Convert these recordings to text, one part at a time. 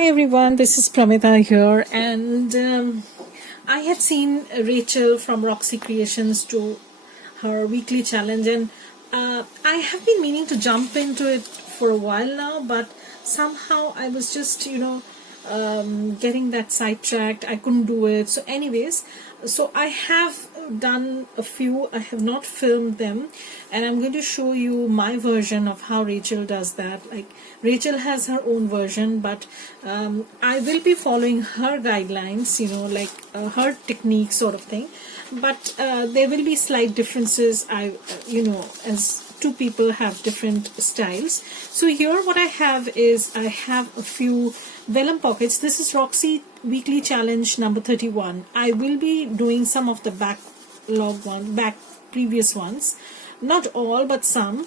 Hi everyone, this is Pramita here, and I had seen Rachel from Roxy Creations do her weekly challenge, and I have been meaning to jump into it for a while now, but somehow I was just getting that sidetracked. I couldn't do it. So anyways, so I have done a few. I have not filmed them, and I'm going to show you my version of how Rachel does that. Like, Rachel has her own version, but I will be following her guidelines, like her technique sort of thing, but there will be slight differences. As two people have different styles. So here what I have is I have a few Vellum pockets. This is Roxy weekly challenge number 31. I will be doing some of the previous ones, not all but some,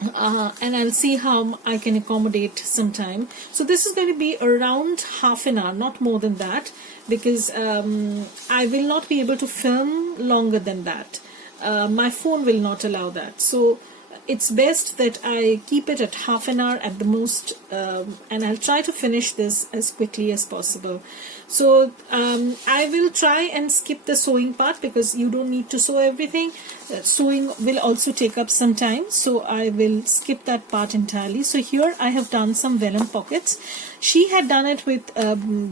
and I'll see how I can accommodate some time. So this is going to be around half an hour, not more than that, because I will not be able to film longer than that. My phone will not allow that, so it's best that I keep it at half an hour at the most, and I'll try to finish this as quickly as possible. So I will try and skip the sewing part because you don't need to sew everything. Sewing will also take up some time, so I will skip that part entirely. So here I have done some vellum pockets. She had done it with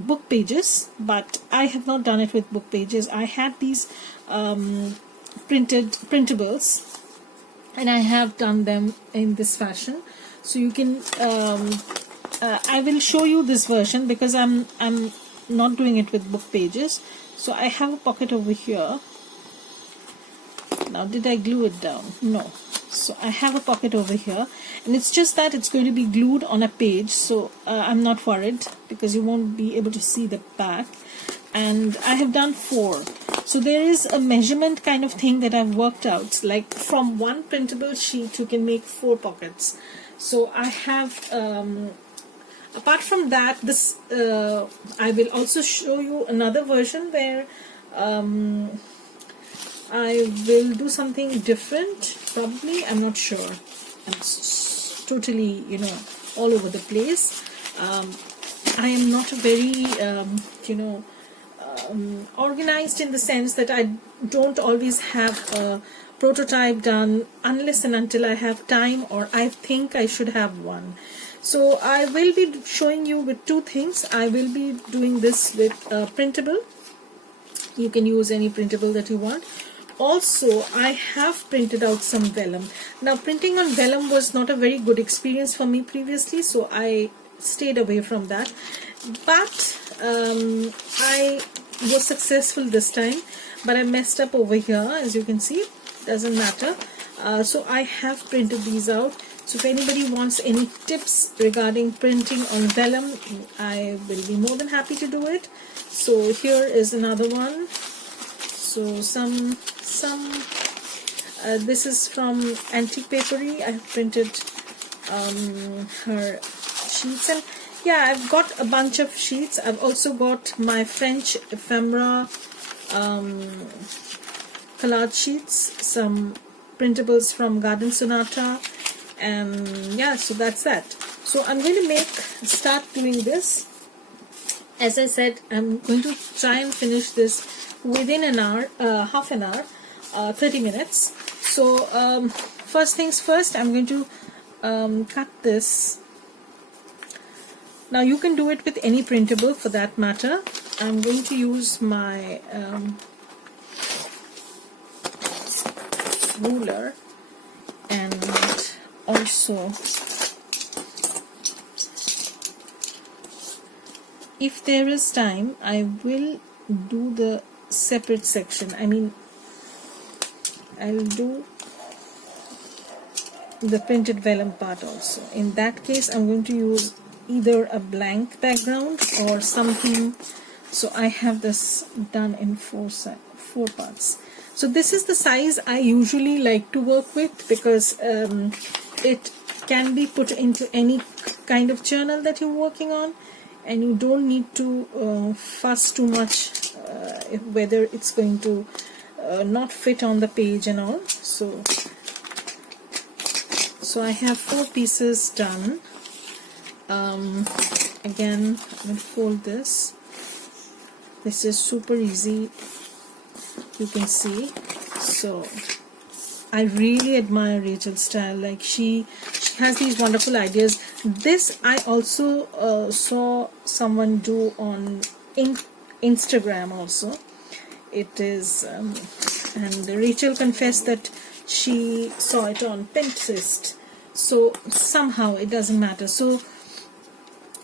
book pages, but I have not done it with book pages. I had these printables, and I have done them in this fashion. So you can I will show you this version because I'm not doing it with book pages. So I have a pocket over here. Now, did I glue it down? No. So I have a pocket over here, and it's just that it's going to be glued on a page, so I'm not worried because you won't be able to see the back. And I have done 4. So there is a measurement kind of thing that I've worked out, like from one printable sheet you can make 4 pockets. So I have apart from that, this I will also show you another version where I will do something different, probably. I'm not sure. I'm totally all over the place. I am not very organized in the sense that I don't always have a prototype done unless and until I have time or I think I should have one. So I will be showing you with 2 things. I will be doing this with printable. You can use any printable that you want. Also, I have printed out some vellum. Now, printing on vellum was not a very good experience for me previously, so I stayed away from that. But I was successful this time, but I messed up over here, as you can see. Doesn't matter. So I have printed these out. So if anybody wants any tips regarding printing on vellum, I will be more than happy to do it. So here is another one. So this is from Antique Papery. I have printed her sheets, and yeah, I've got a bunch of sheets. I've also got my French ephemera collage sheets, some printables from Garden Sonata, and yeah, so that's that. So I'm going to start doing this. As I said, I'm going to try and finish this within an hour, half an hour, 30 minutes. So first things first, I'm going to cut this. Now you can do it with any printable for that matter. I'm going to use my ruler, and also if there is time I will do the separate section. I mean, I'll do the printed vellum part also. In that case, I'm going to use either a blank background or something. So I have this done in 4 parts. So this is the size I usually like to work with because it can be put into any kind of journal that you're working on, and you don't need to fuss too much whether it's going to not fit on the page and all. So I have 4 pieces done. again I'm going to fold this. This is super easy, you can see. So I really admire Rachel's style. Like she has these wonderful ideas. This I also saw someone do on Instagram also. It is and Rachel confessed that she saw it on Pinterest. So somehow it doesn't matter. So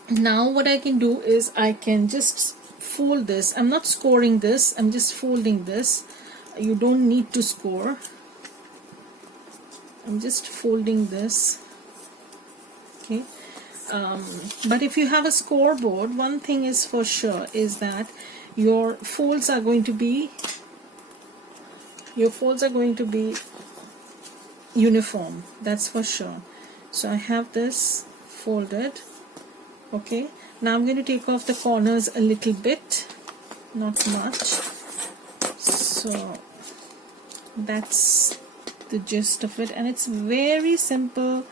now what I can do is I can just fold this. I'm not scoring this, I'm just folding this. You don't need to score. I'm just folding this. Okay. But if you have a scoreboard, one thing is for sure is that your folds are going to be uniform. That's for sure. So I have this folded. Okay. Now I'm going to take off the corners a little bit, not much. So that's the gist of it, and it's very simple,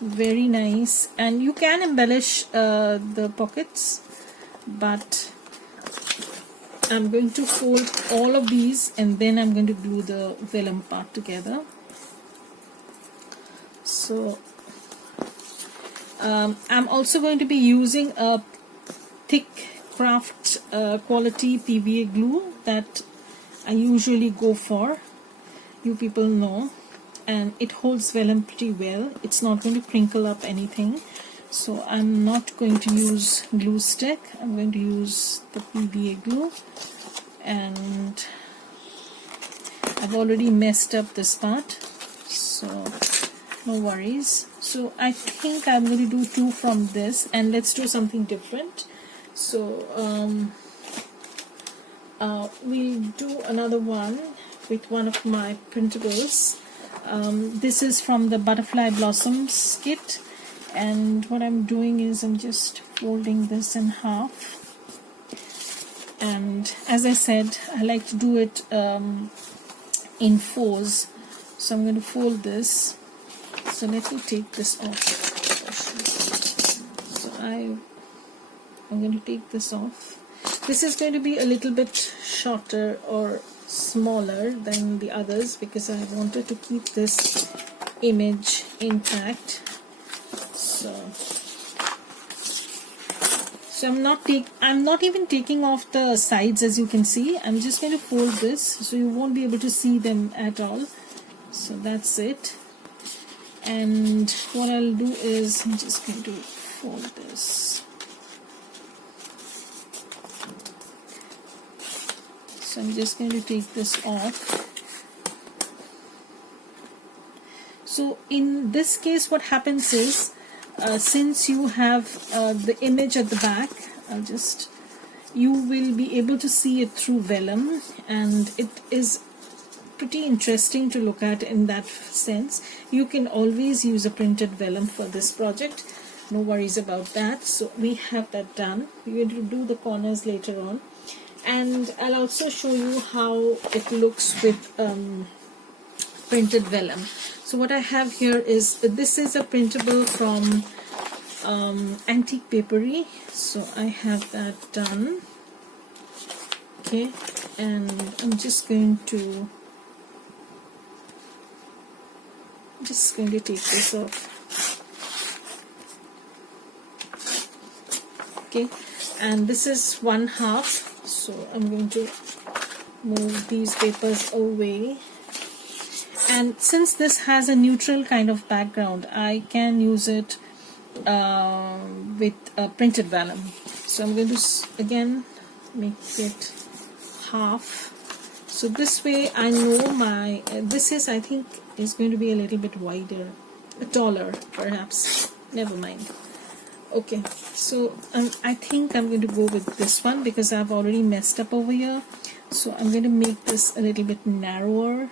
very nice, and you can embellish the pockets, but I'm going to fold all of these and then I'm going to glue the vellum part together. So I'm also going to be using a thick craft quality PVA glue that I usually go for. You people know, and it holds vellum pretty well. It's not going to crinkle up anything. So I'm not going to use glue stick. I'm going to use the PVA glue, and I've already messed up this part, so no worries. So I think I'm going to do 2 from this, and let's do something different. So we'll do another one with one of my printables. This is from the Butterfly Blossoms kit, and what I'm doing is I'm just folding this in half, and as I said, I like to do it in 4s. So I'm going to fold this. So let me take this off. So I'm going to take this off. This is going to be a little bit shorter or smaller than the others because I wanted to keep this image intact. So I'm not even taking off the sides, as you can see. I'm just going to fold this so you won't be able to see them at all. So that's it. And what I'll do is I'm just going to fold this. So I'm just going to take this off. So in this case, what happens is, since you have the image at the back, you will be able to see it through vellum, and it is pretty interesting to look at in that sense. You can always use a printed vellum for this project, no worries about that. So we have that done. We're going to do the corners later on, and I'll also show you how it looks with printed vellum. So what I have here is, this is a printable from Antique Papery. So I have that done. Okay, and I'm just going to take this off. Okay, and this is 1/2. So I'm going to move these papers away. And since this has a neutral kind of background, I can use it with printed vellum. So I'm going to again make it 1/2. So this way I know my this is, I think, is going to be a little bit wider, taller perhaps. Never mind. Okay, so I think I'm going to go with this one because I've already messed up over here. So I'm going to make this a little bit narrower.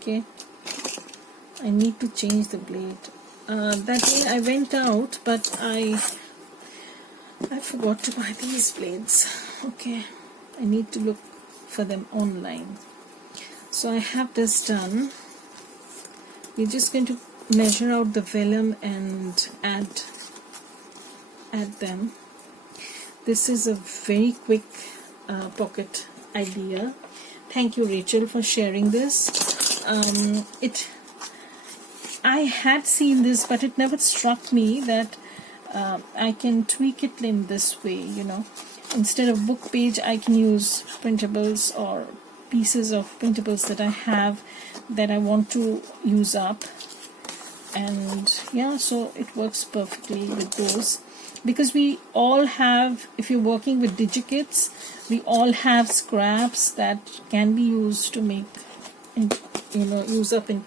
Okay, I need to change the blade. That day I went out, but I forgot to buy these blades. Okay, I need to look for them online. So I have this done. we're just going to measure out the vellum and add them. This is a very quick pocket idea. Thank you, Rachel, for sharing this. I had seen this, but it never struck me that I can tweak it in this way, you know. Instead of book page, I can use printables or pieces of printables that I have that I want to use up. And yeah, so it works perfectly with those, because we all have, if you're working with digikits, we all have scraps that can be used to make, you know, use up in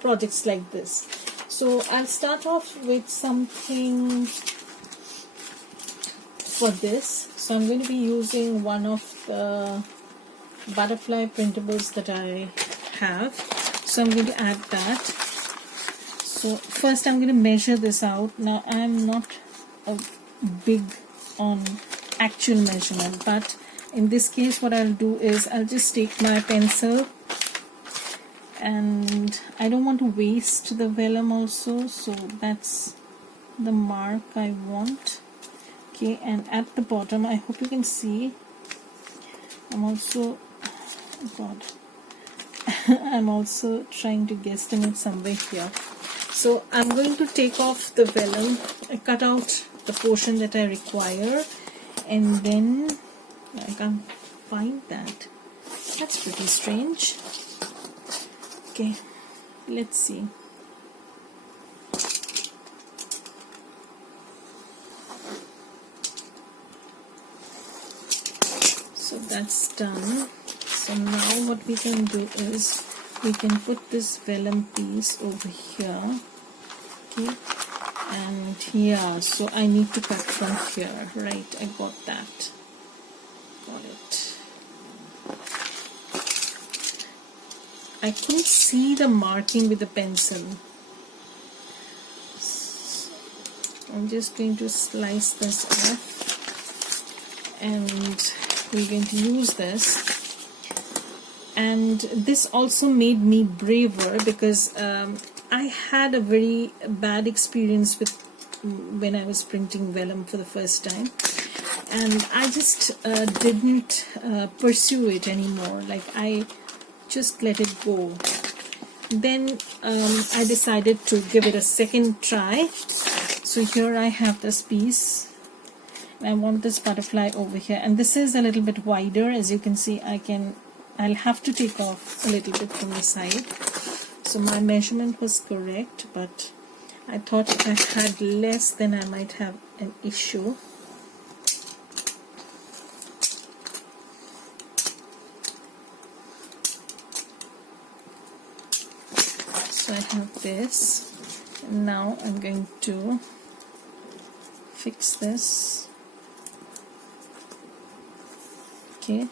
projects like this. So I'll start off with something for this. So I'm going to be using one of the butterfly printables that I have. So I'm going to add that. So first I'm going to measure this out. Now I'm not big on actual measurement, but in this case what I'll do is I'll just take my pencil, and I don't want to waste the vellum also, so that's the mark I want. Okay, and at the bottom, I hope you can see, I'm also, oh God, I'm also trying to guesstimate somewhere here. So I'm going to take off the vellum, cut out the portion that I require, and then I can't find that. That's pretty strange. Okay, let's see. So that's done. So now what we can do is we can put this vellum piece over here. Okay, and yeah, so I need to cut from here, right? I got that. Got it. I couldn't see the marking with the pencil. So I'm just going to slice this off, and we're going to use this. And this also made me braver, because I had a very bad experience with when I was printing vellum for the first time, and I just didn't pursue it anymore. Like, I just let it go. Then I decided to give it a second try. So here I have this piece, and I want this butterfly over here, and this is a little bit wider. As you can see, I'll have to take off a little bit from the side. So my measurement was correct, but I thought if I had less, then I might have an issue. So I have this, and now I'm going to fix this. Okay.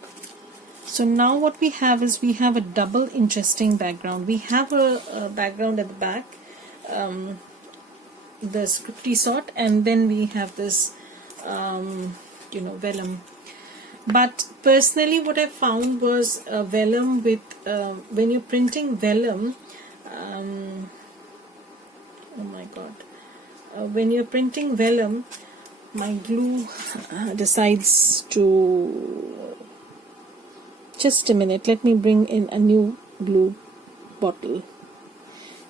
So now what we have is we have a double interesting background. We have a background at the back, the scripty sort, and then we have this, you know, vellum. But personally, what I found was vellum with, when you're printing vellum, oh my God, when you're printing vellum, my glue decides to, just a minute, let me bring in a new glue bottle.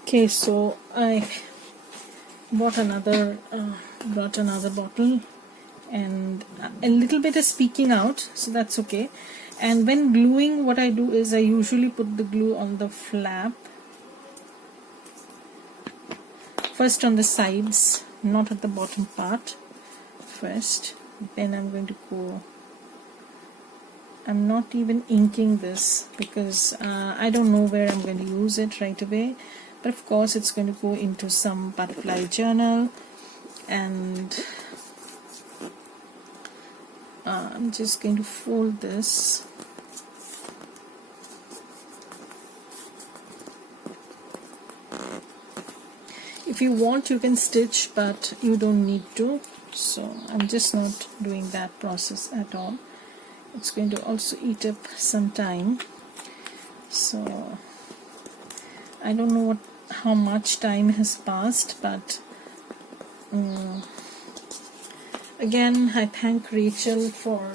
Okay, so I brought another bottle, and a little bit is peeking out, so that's okay. And when gluing, what I do is I usually put the glue on the flap, first on the sides, not at the bottom part first. Then I'm going to go, I'm not even inking this, because I don't know where I'm going to use it right away, but of course it's going to go into some butterfly journal. And I'm just going to fold this. If you want, you can stitch, but you don't need to, so I'm just not doing that process at all. It's going to also eat up some time, so I don't know what how much time has passed, but again, I thank Rachel for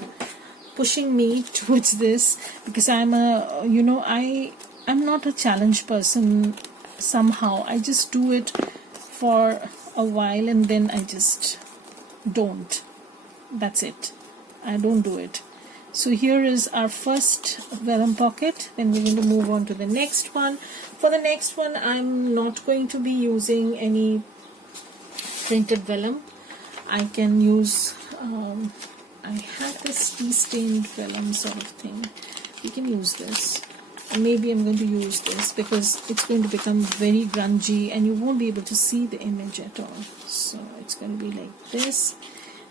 pushing me towards this, because I'm not a challenge person somehow. I just do it for a while and then I just don't. That's it. I don't do it. So here is our first vellum pocket. Then we're going to move on to the next one. For the next one, I'm not going to be using any printed vellum. I can use, I have this tea-stained vellum sort of thing. We can use this. And maybe I'm going to use this because it's going to become very grungy and you won't be able to see the image at all. So it's going to be like this.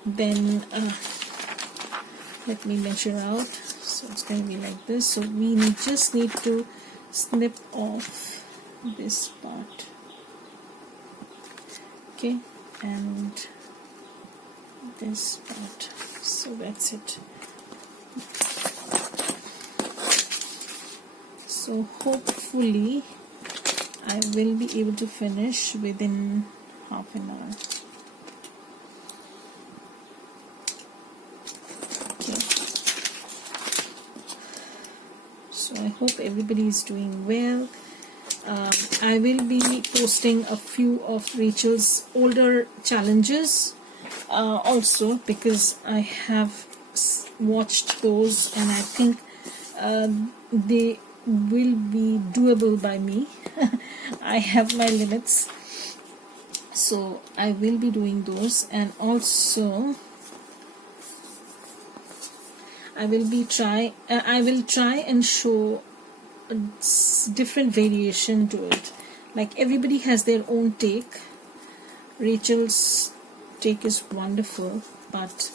Then let me measure out. So it's going to be like this. So we just need to snip off this part. Okay, and this part. So that's it. So hopefully I will be able to finish within half an hour. Okay. So I hope everybody is doing well. I will be posting a few of Rachel's older challenges also, because I have watched those and I think they will be doable by me. I have my limits, so I will be doing those, and also I will try and show a different variation to it. Like, everybody has their own take. Rachel's take is wonderful, but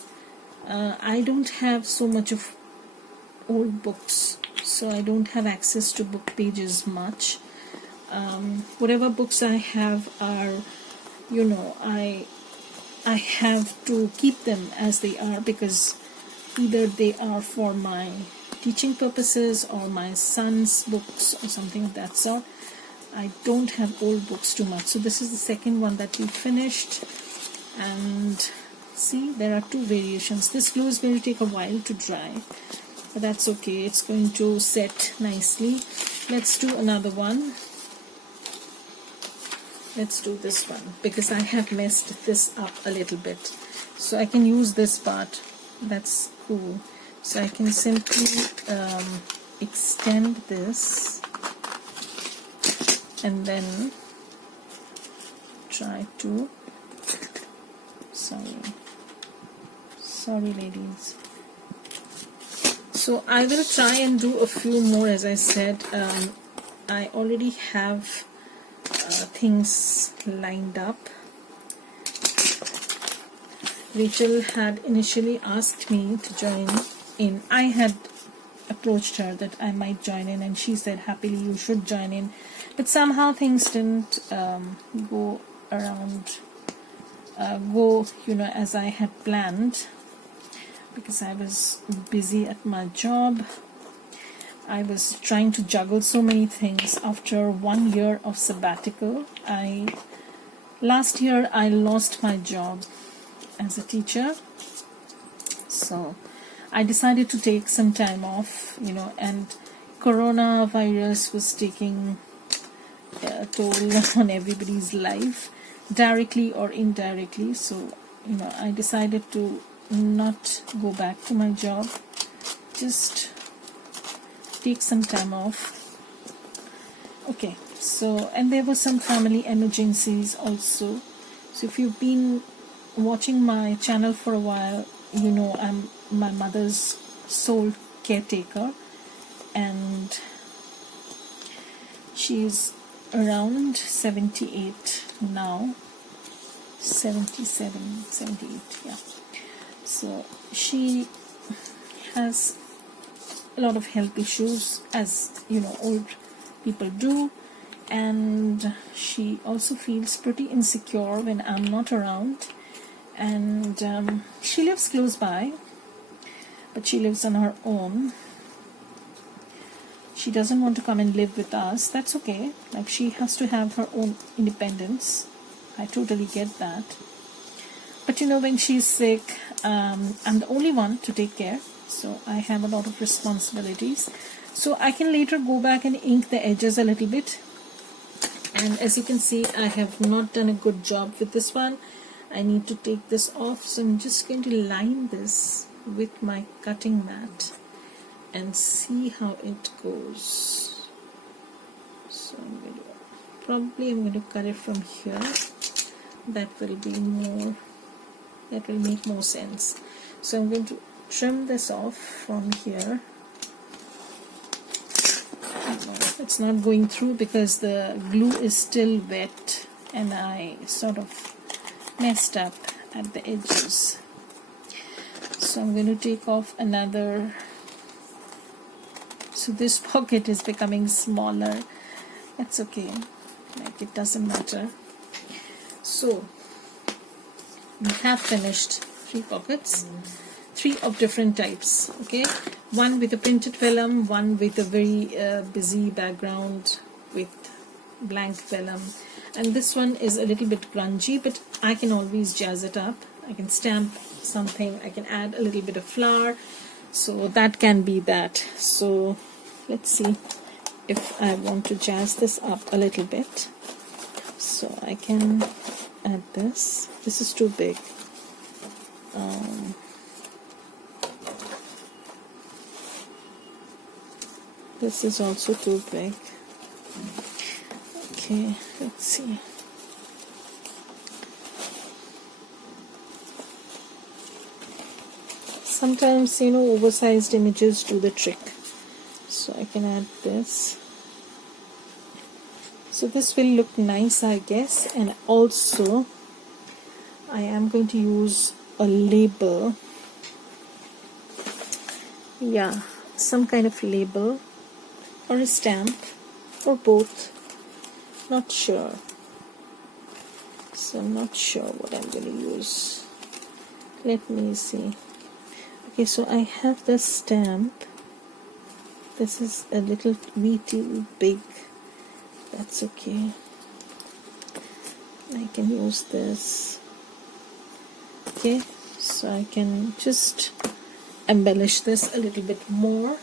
I don't have so much of old books, so I don't have access to book pages much. Whatever books I have are, I have to keep them as they are, because either they are for my teaching purposes or my son's books or something of that sort. I don't have old books too much. So this is the second one that we finished, and see, there are two variations. This glue is going to take a while to dry, but that's okay, it's going to set nicely. Let's do another one. Let's do this one, because I have messed this up a little bit. So I can use this part. That's cool. So I can simply extend this and then try to, sorry ladies. So I will try and do a few more. As I said, I already have things lined up. Rachel had initially asked me to join in. I had approached her that I might join in, and she said happily you should join in, but somehow things didn't go as I had planned, because I was busy at my job. I was trying to juggle so many things after 1 year of sabbatical. Last year I lost my job as a teacher, so I decided to take some time off, and coronavirus was taking a toll on everybody's life, directly or indirectly. So I decided to not go back to my job, just take some time off. Okay, so, and there were some family emergencies also. So if you've been watching my channel for a while, I'm my mother's sole caretaker, and she's around 78 now, 77, 78, yeah. So she has a lot of health issues, as old people do, and she also feels pretty insecure when I'm not around. And she lives close by, but she lives on her own. she doesn't want to come and live with us. That's okay. Like, she has to have her own independence. I totally get that. But you know, when she's sick, I'm the only one to take care. So I have a lot of responsibilities. So I can later go back and ink the edges a little bit. And as you can see, I have not done a good job with this one. I need to take this off. So I'm just going to line this with my cutting mat and see how it goes. So I'm going to cut it from here. That will make more sense. So I'm going to trim this off from here. It's not going through because the glue is still wet and I sort of messed up at the edges. So I'm going to take off another. So this pocket is becoming smaller. That's okay, like, it doesn't matter. So we have finished 3 pockets, 3 of different types. Okay, one with a printed vellum, one with a very busy background with blank vellum, and this one is a little bit grungy, but I can always jazz it up. I can stamp something, I can add a little bit of flower, so that can be that. So let's see if I want to jazz this up a little bit. So I can add this. This is too big. This is also too big. Okay, let's see. Sometimes, you know, oversized images do the trick. So I can add this. So this will look nice, I guess. And also I am going to use a label. Yeah, some kind of label or a stamp or both. Not sure. So I'm not sure what I'm going to use. Let me see. Okay, so I have the stamp. This is a little too big. That's okay. I can use this. Okay, so I can just embellish this a little bit more,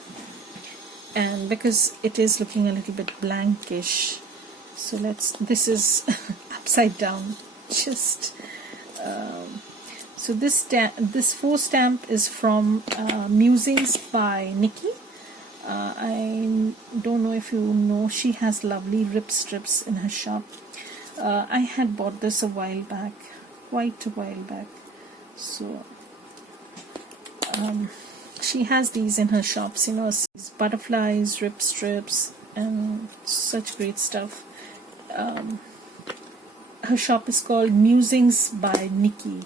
and because it is looking a little bit blankish, so this is upside down, just so this 4 stamp is from Musings by Nikki. I don't know if you know, she has lovely rip strips in her shop. I had bought this a while back, quite a while back. So she has these in her shops, you know, butterflies, rip strips, and such great stuff. Her shop is called Musings by Nikki.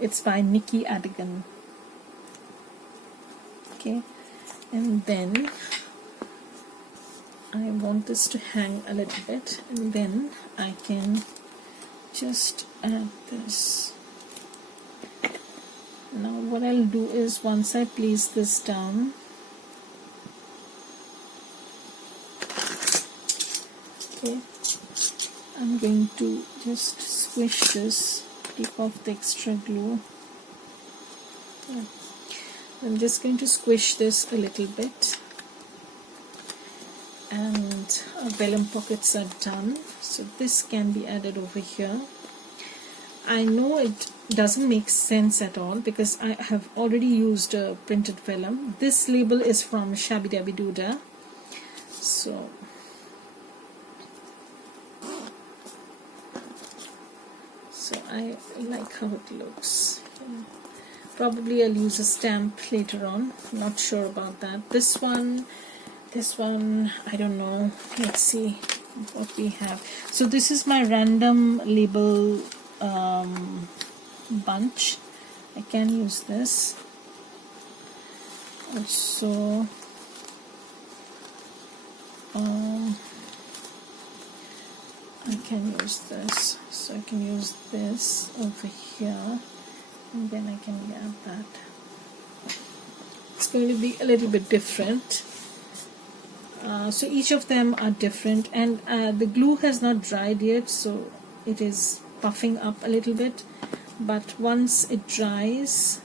It's by Nikki Adigan. Okay, and then I want this to hang a little bit, and then I can just add this. Now what I'll do is, once I place this down, okay, I'm going to just squish this, take off the extra glue. Yeah. I'm just going to squish this a little bit, and our vellum pockets are done. So this can be added over here. I know it doesn't make sense at all because I have already used a printed vellum. This label is from Shabby Dabby Doodah. So I like how it looks. Probably I'll use a stamp later on. Not sure about that. This one, I don't know. Let's see what we have. So this is my random label bunch. I can use this. Also, I can use this. So I can use this over here, and then I can add that. It's going to be a little bit different. So each of them are different, and the glue has not dried yet, so it is puffing up a little bit. But once it dries,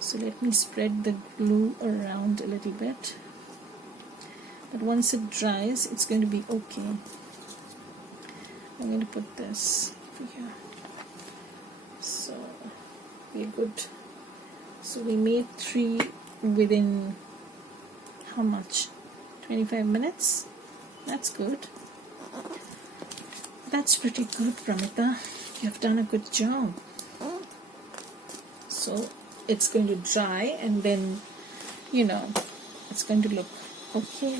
so let me spread the glue around a little bit. But once it dries, it's going to be okay. I'm going to put this over here. So we're good. So we made 3 within how much? 25 minutes? That's good. That's pretty good, Pramita. You've done a good job. So it's going to dry, and then, you know, it's going to look okay.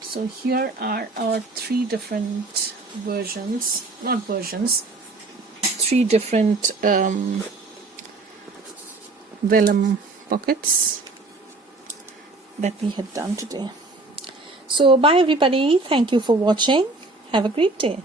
So here are our 3 different versions, not versions, 3 different vellum pockets that we had done today. So bye everybody. Thank you for watching. Have a great day.